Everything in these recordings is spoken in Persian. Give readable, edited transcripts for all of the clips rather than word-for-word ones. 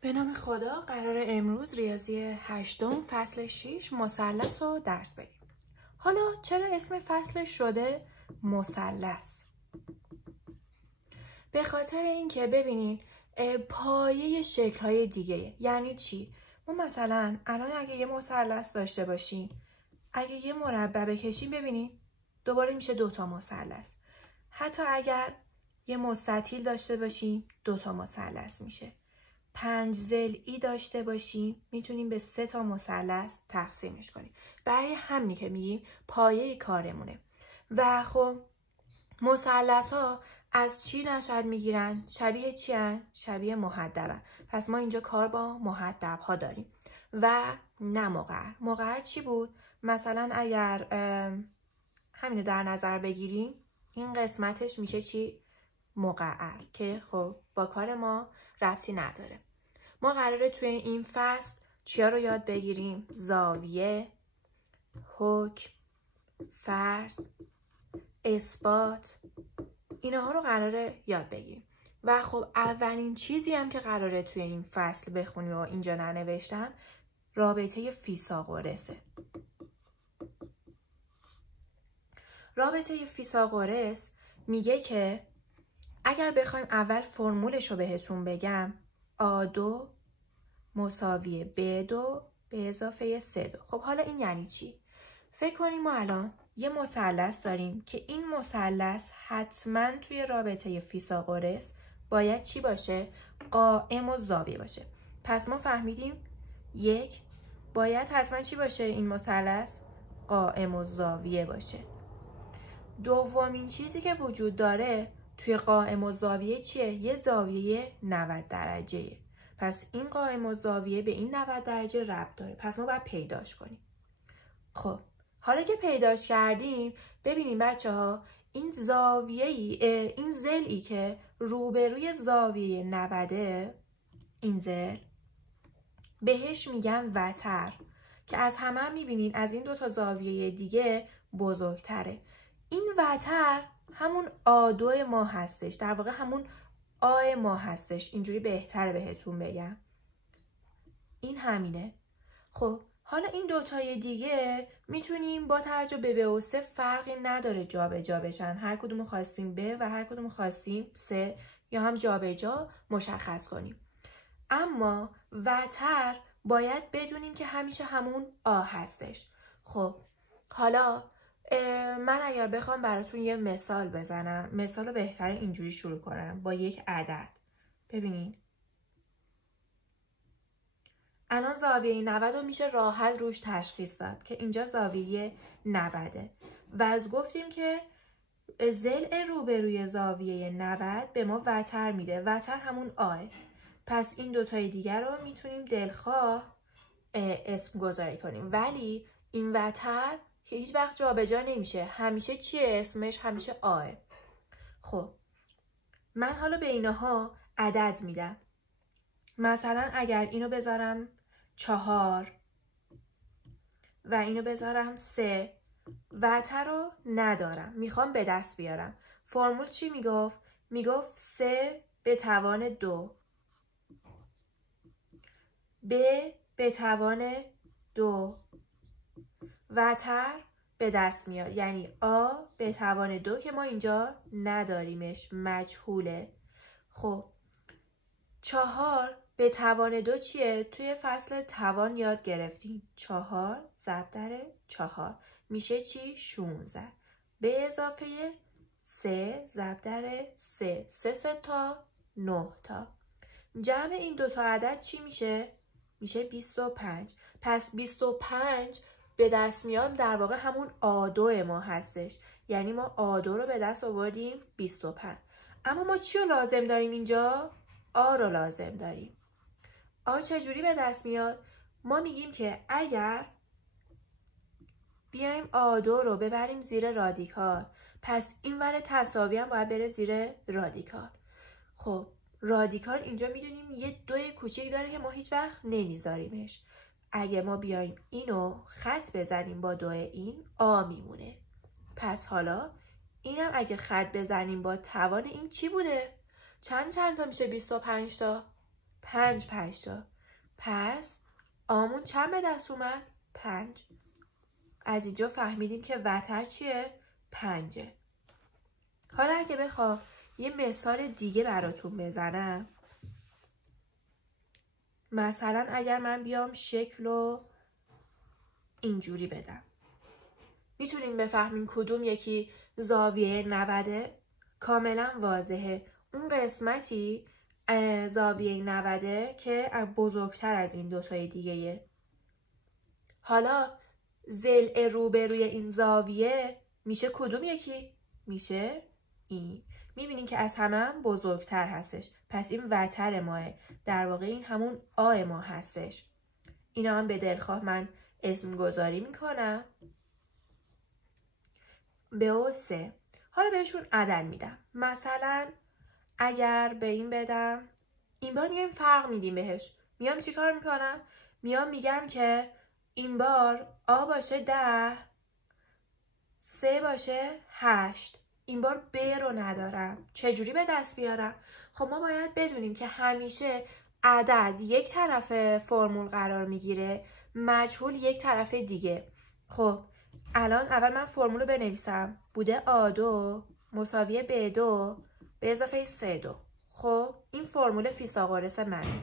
به نام خدا. قرار امروز ریاضی 8 فصل 6 مثلث رو درس بدیم. حالا چرا اسم فصلش شده مثلث؟ به خاطر اینکه ببینین پایه شکل‌های دیگه. یعنی چی؟ ما مثلا الان اگه یه مثلث داشته باشیم، اگه یه مربع بکشیم ببینین دوباره میشه 2 مثلث. حتی اگر یه مستطیل داشته باشیم 2 مثلث میشه. 5 ضلعی داشته باشیم میتونیم به 3 مثلث تقسیمش کنیم. برای همینی که میگیم پایه کارمونه. و خب مثلث ها از چی نشأت میگیرن؟ شبیه چی هن؟ شبیه محدبن. پس ما اینجا کار با محدب ها داریم و نه مقعر. مقعر چی بود؟ مثلا اگر همینو در نظر بگیریم این قسمتش میشه چی؟ مقعر، که خب با کار ما ربطی نداره. ما قراره توی این فصل چیا رو یاد بگیریم؟ زاویه، حکم، فرض، اثبات، اینها رو قراره یاد بگیریم. و خب اولین چیزی هم که قراره توی این فصل بخونیم و اینجا ننوشتم رابطه فیثاغورسه. رابطه فیثاغورس میگه که اگر بخوایم اول فرمولش رو بهتون بگم، A2 مساوی B2 به اضافه C2. خب حالا این یعنی چی؟ فکر کنیم ما الان یه مثلث داریم که این مثلث حتما توی رابطه فیثاغورس باید چی باشه؟ قائم و زاویه باشه. پس ما فهمیدیم یک باید حتما چی باشه این مثلث؟ قائم و زاویه باشه. دومین چیزی که وجود داره توی قائم و زاویه چیه؟ یه زاویه 90 درجهه. پس این قائم و زاویه به این 90 درجه ربط داره. پس ما باید پیداش کنیم. خب حالا که پیداش کردیم ببینیم بچه ها این این ضلعی که روبروی زاویه 90 این ضلع بهش میگن وتر، که از همه میبینین از این 2 زاویه دیگه بزرگتره. این وتر همون A2 ما هستش، در واقع همون آ ما هستش. اینجوری بهتره بهتون بگم. این همینه. خب حالا این 2 دیگه میتونیم با توجه به B و C فرقی نداره جابجا بشن. هر کدوم خواستیم B و هر کدوم خواستیم C یا هم جابجا مشخص کنیم. اما وتر باید بدونیم که همیشه همون آ هستش. خب حالا من اگر بخوام براتون یه مثال بزنم، مثال بهتره اینجوری شروع کنم با یک عدد. ببینین الان زاویه 90 رو میشه راحت روش تشخیص داد که اینجا زاویه 90 و از گفتیم که ضلع روبروی زاویه 90 به ما وتر میده. وتر همون آه. پس این 2 دیگر رو میتونیم دلخواه اسم گذاری کنیم، ولی این وتر که هیچ وقت جابجا نمیشه. همیشه چیه اسمش؟ همیشه آه. خب من حالا به اینها عدد میدم. مثلا اگر اینو بذارم 4 و اینو بذارم 3، وتر رو ندارم، میخوام به دست بیارم. فرمول چی میگفت؟ میگفت 3 به توان 2 B به توان 2 وتر به دست میاد، یعنی آ به توان 2 که ما اینجا نداریمش، مجهوله. خب 4 به توان 2 چیه؟ توی فصل توان یاد گرفتیم. 4 ضرب در 4 میشه چی؟ 16 به اضافه 3 ضرب در 3. 3 تا 9 تا. جمع این 2 عدد چی میشه؟ میشه 25. پس 25 به دست میاد در واقع همون A2 ما هستش. یعنی ما A2 رو به دست آوردیم 25. اما ما چی رو لازم داریم اینجا؟ آ رو لازم داریم. آ چجوری به دست میاد؟ ما میگیم که اگر بیایم A2 رو ببریم زیر رادیکال، پس این ور تساوی هم باید بره زیر رادیکال. خب رادیکال اینجا میدونیم یه 2 کوچیک داره که ما هیچ وقت نمیذاریمش. اگه ما بیایم اینو خط بزنیم با 2 این آ میمونه. پس حالا اینم اگه خط بزنیم با توان این چی بوده؟ چند تا میشه 25 تا؟ 5 5 تا. پس آمون چند به دست اومد؟ 5. از اینجا فهمیدیم که وتر چیه؟ 5. حالا اگه بخوام یه مثال دیگه براتون بزنم، مثلا اگر من بیام شکل رو اینجوری بدم، میتونین بفهمین کدوم یکی زاویه 90؟ کاملا واضحه. اون قسمتی زاویه 90 که بزرگتر از این دوتای دیگه. حالا ضلع روبروی این زاویه میشه کدوم یکی؟ میشه این. میبینین که از همه هم بزرگتر هستش. پس این وتر ماه. در واقع این همون آ ما هستش. اینا هم به دلخواه من اسم گذاری میکنم. به او 3. حالا بهشون عدد میدم. مثلا اگر به این بدم، این بار میگم فرق میدیم بهش. میام چی کار میکنم؟ میام میگم که این بار آ باشه 10، 3 باشه 8. این بار ب رو ندارم. چجوری به دست بیارم؟ خب ما باید بدونیم که همیشه عدد یک طرف فرمول قرار میگیره، مجهول یک طرف دیگه. خب الان اول من فرمول رو بنویسم. بوده A2 مساوی B2 به اضافه C2. خب این فرمول فیثاغورس منه.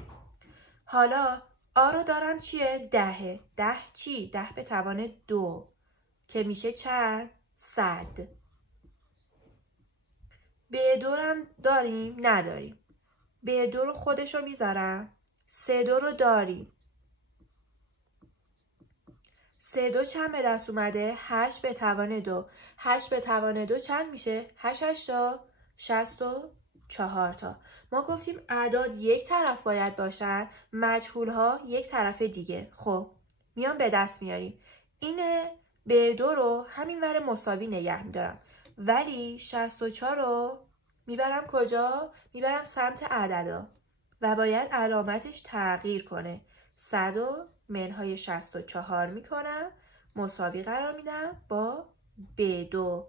حالا آ رو دارم چیه؟ 10. 10 چی؟ 10 به توان 2 که میشه چند؟ 100. B2 هم داریم؟ نداریم. B2 رو خودش رو میذارم. C2 رو داریم. C2 چند به دست اومده؟ 8 به توان 2. 8 به توان 2 چند میشه؟ 8 8 تا 64 تا. ما گفتیم اعداد یک طرف باید باشن، مجهول ها یک طرف دیگه. خب میام به دست میاریم. این B2 رو همین ور مساوی نگه میدارم، ولی 64 رو میبرم کجا؟ میبرم سمت عددا و باید علامتش تغییر کنه. 100 و منهای 64 میکنم، مساوی قرار میدم با B2.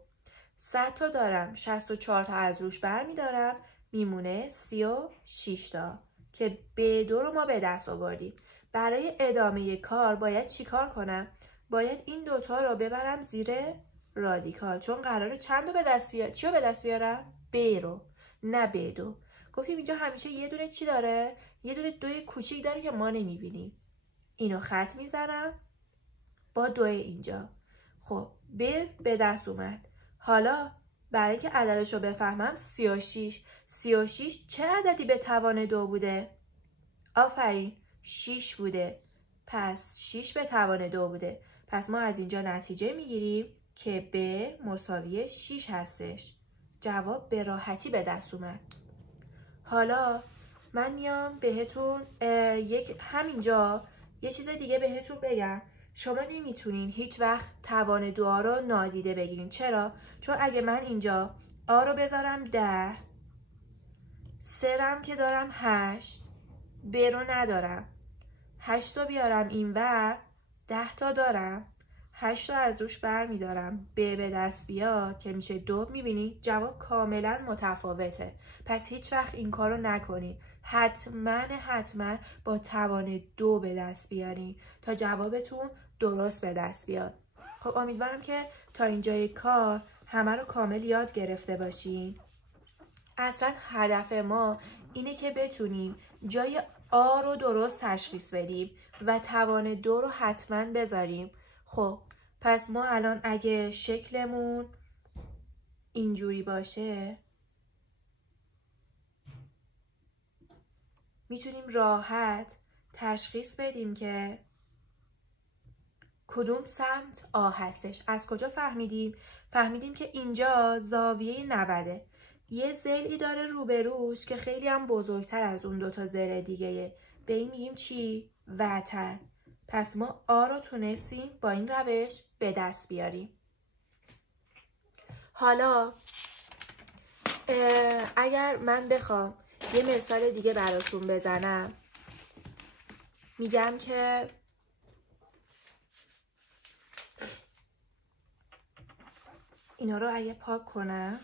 100 تا دارم، 64 تا از روش بر میدارم، میمونه 36 تا که B2 رو ما به دست آوردیم. برای ادامه کار باید چی کار کنم؟ باید این دوتا رو ببرم زیر رادیکال، چون قراره چند رو به دست بیارم؟ چی رو به دست بیارم؟ B رو، نه B2. گفتیم اینجا همیشه یه دونه چی داره؟ یه دونه دوی کوچیک داره که ما نمیبینیم. اینو خط میزنم با 2 اینجا. خب به دست اومد. حالا برای اینکه عددش رو بفهمم 36 چه عددی به توان 2 بوده؟ آفرین 6 بوده. پس 6 به توان 2 بوده. پس ما از اینجا نتیجه میگیریم که ب مساوی 6 هستش. جواب به راحتی به دست اومد. حالا من میام بهتون همینجا یه چیز دیگه بهتون بگم. شما نمیتونین هیچ وقت توان 2 رو نادیده بگیرین. چرا؟ چون اگه من اینجا آ رو بذارم 10، 3 رم که دارم 8، ب رو ندارم، 8 تا بیارم اینور 10 تا دارم، 8 تا از روش بر میدارم، به دست بیاد که میشه 2. میبینی جواب کاملا متفاوته. پس هیچ وقت این کارو نکنی. حتما با توان 2 به دست بیارین تا جوابتون درست به دست بیاد. خب امیدوارم که تا اینجای کار همه رو کامل یاد گرفته باشین. اصلا هدف ما اینه که بتونیم جای آ رو درست تشخیص بدیم و توان 2 رو حتما بذاریم. خب پس ما الان اگه شکلمون اینجوری باشه میتونیم راحت تشخیص بدیم که کدوم سمت آ هستش. از کجا فهمیدیم؟ فهمیدیم که اینجا زاویه 90، یه ضلعی داره روبروش که خیلی هم بزرگتر از اون دوتا ضلع دیگه. به این میگیم چی؟ وتر. پس ما آ رو تونستیم با این روش به دست بیاریم. حالا اگر من بخوام یه مثال دیگه براتون بزنم، میگم که اینا رو اگه پاک کنم،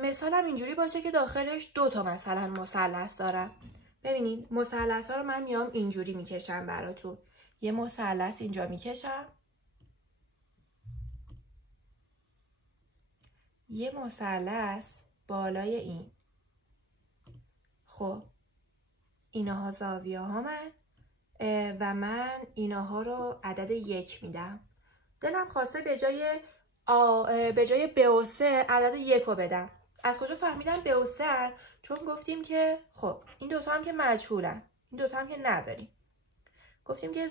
مثالم اینجوری باشه که داخلش 2 تا مثلا مثلث دارم. ببینید مثلث ها رو من میام اینجوری میکشم براتون. یه مثلث اینجا میکشم، یه مثلث بالای این. خب ایناها زاویه ها و من ایناها رو عدد 1 میدم. دلم خواسته به جای ب و س عدد 1 رو بدم. از کجا فهمیدم ب و س؟ چون گفتیم که خب این دوتا هم که مجهولن، این دوتا هم که نداریم. گفتیم که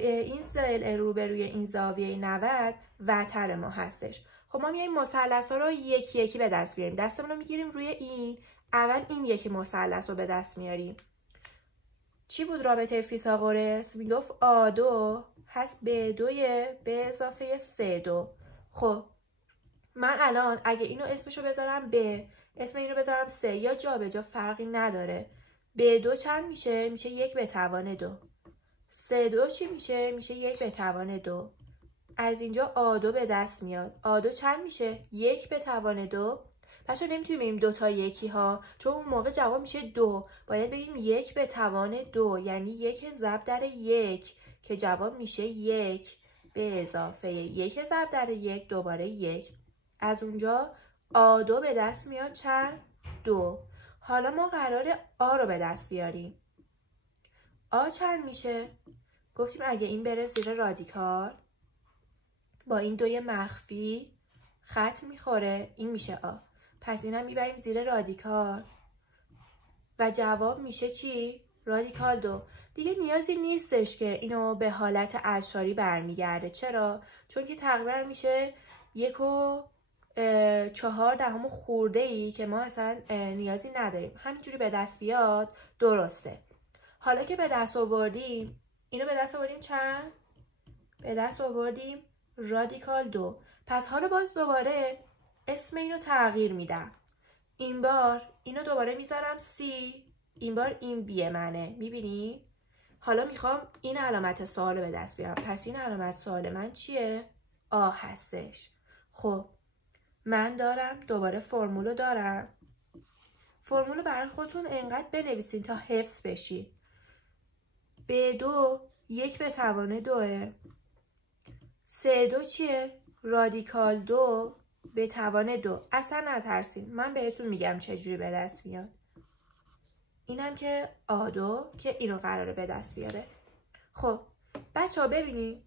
این ضلع روبروی این زاویه 90 وتر ما هستش. خب ما میایم مثلث ها رو یکی یکی به دست بیاریم. دستمون رو میگیریم روی این. اول این یکی مثلث رو به دست میاریم. چی بود رابطه فیثاغورس؟ میگفت A2 هست B2 به اضافه C2. خب من الان اگه اینو اسمشو بذارم B، اسم اینو بذارم C، یا جا به جا فرقی نداره. B2 چند میشه؟ میشه 1 به توان 2. C2 چی میشه؟ میشه 1 به توان 2. از اینجا A2 به دست میاد. A2 چند میشه؟ 1 به توان 2. بچه نمیتونیم بگیم 2 تا یکی ها، چون اون موقع جواب میشه 2. باید بگیم 1 به توان 2، یعنی 1 ضرب در 1 که جواب میشه 1 به اضافه 1 ضرب در 1 دوباره 1. از اونجا A2 به دست میاد چند؟ 2. حالا ما قراره A رو به دست بیاریم. A چند میشه؟ گفتیم اگه این بره زیر رادیکال با این 2 مخفی خط میخوره، این میشه A. پس اینم میبریم زیر رادیکال و جواب میشه چی؟ رادیکال 2. دیگه نیازی نیستش که اینو به حالت اعشاری برمیگرده. چرا؟ چون که تقریبا میشه 1 و 4 خورده ای که ما اصلا نیازی نداریم. همینجوری به دست بیاد درسته. حالا که به دست آوردیم، اینو به دست آوردیم چند؟ به دست آوردیم رادیکال 2. پس حالا باز دوباره اسم اینو تغییر میدم. این بار اینو دوباره میذارم C، این بار این B منه. میبینی؟ حالا میخوام این علامت سوال به دست بیارم. پس این علامت سوال من چیه؟ A هستش. خب من دارم دوباره فرمولو دارم. فرمولو برای خودتون انقدر بنویسین تا حفظ بشید. B2 1 به توان 2. C2 چیه؟ رادیکال 2 به توان 2. اصلا نترسین، من بهتون میگم چجوری به دست میاد. اینم که A2 که اینو قراره به دست بیاره. خب بچه ها ببینیم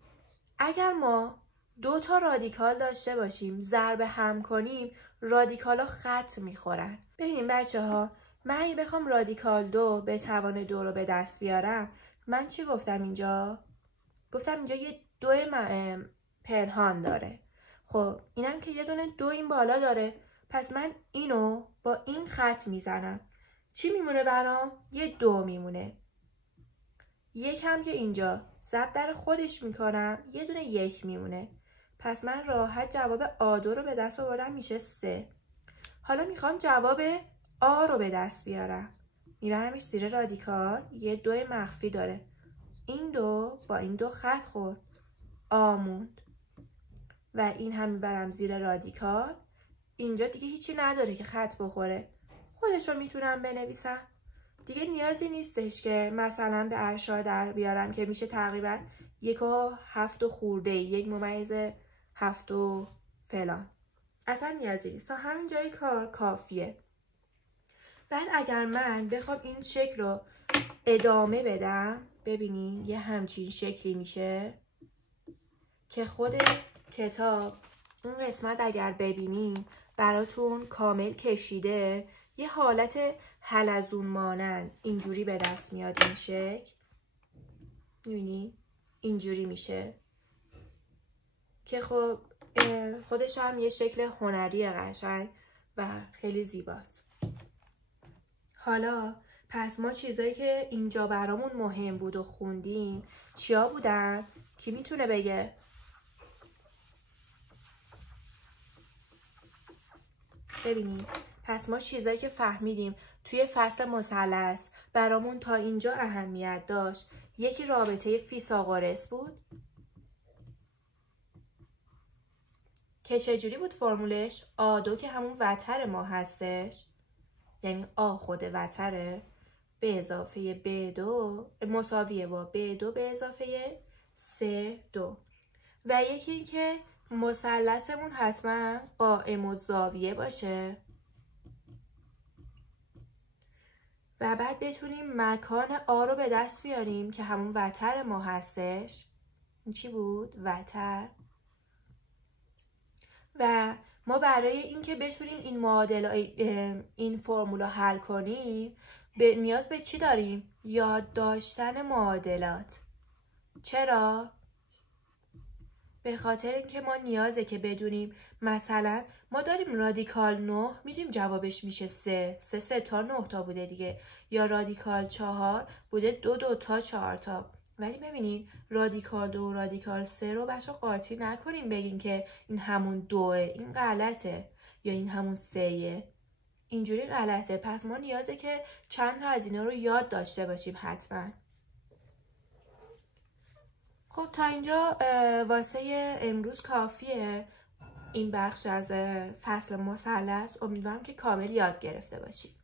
اگر ما 2 تا رادیکال داشته باشیم ضرب هم کنیم، رادیکال ها خط میخورن. ببینیم بچه ها، من اگه بخوام رادیکال 2 به توان 2 رو به دست بیارم، من چی گفتم اینجا؟ گفتم اینجا یه 2 پنهان داره. خب اینم که یه دونه 2 این بالا داره. پس من اینو با این خط میزنم. چی میمونه برام؟ یه 2 میمونه. یک هم که اینجا ضرب در خودش میکنم، یه دونه 1 میمونه. پس من راحت جواب A2 رو به دست آوردم، میشه 3. حالا میخوام جواب A رو به دست بیارم. میبرمش زیر رادیکال، یه 2 مخفی داره. این 2 با این 2 خط خورد، A موند. و این هم میبرم زیر رادیکال. اینجا دیگه هیچی نداره که خط بخوره. خودش رو میتونم بنویسم. دیگه نیازی نیستش که مثلا به اعشار در بیارم که میشه تقریبا 1 و 7 خورده، 1 ممیز 7 و فلان. اصلا نیازی نیست. تا همین جای کار کافیه. بعد اگر من بخوام این شکل رو ادامه بدم، ببینین یه همچین شکلی میشه که خود کتاب اون قسمت اگر ببینین براتون کامل کشیده، یه حالت حلزون مانند اینجوری به دست میاد. این شکل میبینی؟ اینجوری میشه که خب خودش هم یه شکل هنری قشنگ و خیلی زیباست. حالا پس ما چیزایی که اینجا برامون مهم بود و خوندیم چیا بودن؟ کی میتونه بگه؟ ببینید پس ما چیزایی که فهمیدیم توی فصل مثلث برامون تا اینجا اهمیت داشت، یکی رابطه فیثاغورس بود که چجوری بود فرمولش؟ آ2 که همون وتر ما هستش، یعنی آ خود وتره، به اضافه B2 مساویه با B2 به اضافه C2. و یکی این که مثلثمون حتما قائم الزاویه باشه و بعد بتونیم مکان آ رو به دست بیاریم که همون وتر ما هستش. این چی بود؟ وتر. و ما برای اینکه بتونیم این معادله این فرمولا حل کنیم نیاز به چی داریم؟ یاد داشتن معادلات. چرا؟ به خاطر اینکه ما نیازه که بدونیم مثلا ما داریم رادیکال 9 میدونیم جوابش میشه 3 تا 9 تا بوده دیگه، یا رادیکال 4 بوده 2 تا 4 تا. ولی ببینید رادیکال 2 و رادیکال 3 رو بچه قاطی نکنیم بگیم که این همون 2، این غلطه، یا این همون 3. اینجوری غلطه. پس ما نیازه که چند تا از اینا رو یاد داشته باشیم حتما. خب تا اینجا واسه امروز کافیه این بخش از فصل مثلث. امیدوارم که کامل یاد گرفته باشید.